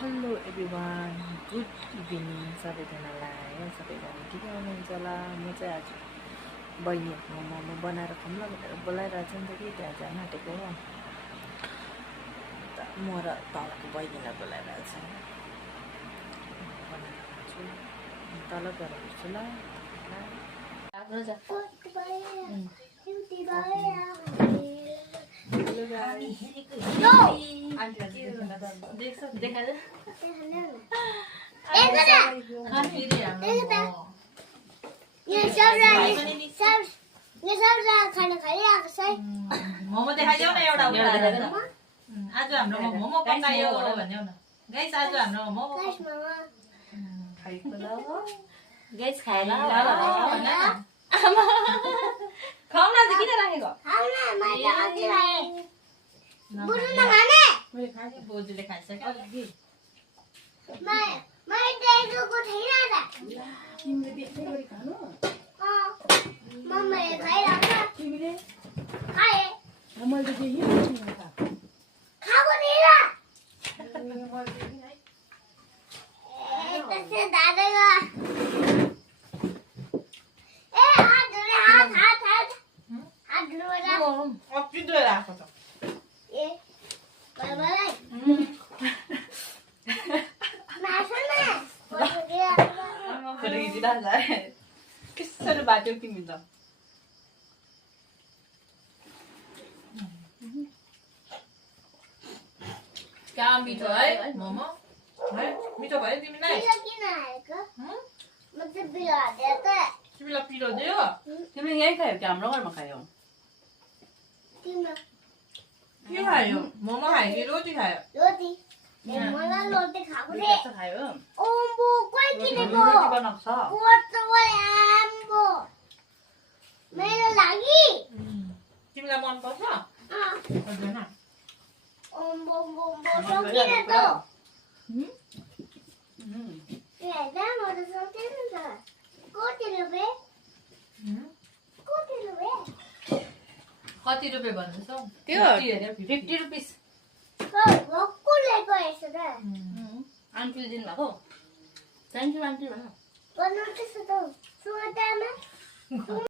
Hello everyone, good evening सबैजनालाई। सबैजना ठिकै हुनुहुन्छ होला। म चाहिँ आज बहिनीहरूको मोमो बनाएर खाउँला भनेर बोलाइरहेको छ नि त कि त्यहाँ जान आँटेको हो। म र तलको बहिनीलाई बोलाइरहेको छ। बनाएर खान्छु, तल गएर हेर्छु ल। मोमो देखाइदेऊ न एउटा आज हाम्रो मोमो पकायो भन्देऊ न। गाइस आज हाम्रो मोमो गाइस खाएर खाउन त किन राखेको? बोजूले खाइसक्यो। कसरी बाट्यौ तिमी त? क्या मिठो है मोमो? है मिठो भयो तिमीलाई? तिमीलाई पिरो दियो? तिमीले यही खायौ कि हाम्रो घरमा खायौ? के खायो? मोमो खायो कि रोटी खायो? रोटी खायो? रोटी बनाएको छ। तिमीलाई मन पर्छ? पर्दैन? कति रुपियाँ भन्दैछौ? त्यो 50 रुपिस। आन्टीले दिनु भएको? थ्याङ्क यू आन्टी भन।